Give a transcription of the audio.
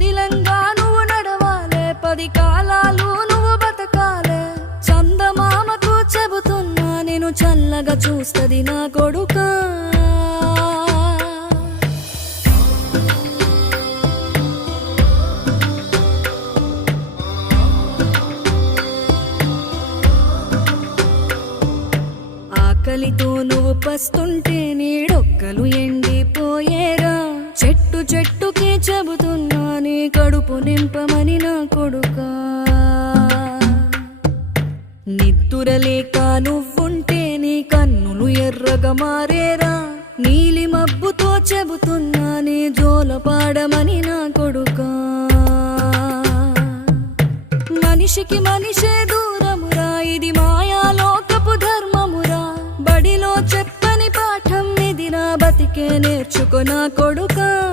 కదిలంగా నువ్వు నడవాలే. పది కాలాలు నువ్వు బతకాలే. చందమామకు చెబుతున్నా నేను చల్లగా చూస్తది నా కొడుకా. ఆకలితో నువ్వు పస్తుంటే నీడొక్కలు చెట్టు చెట్టుకే చెబుతున్నా నీ కడుపు నింపమని నా కొడుకా. నిద్దురలేక నువ్వుంటే నీ కన్నులు ఎర్రగా మారేరా. నీలి మబ్బుతో చెబుతున్నా నీ జోల పాడమని నా కొడుకా. మనిషికి మనిషే దూరమురా అందుకే నేర్చుకో నా కొడుకా.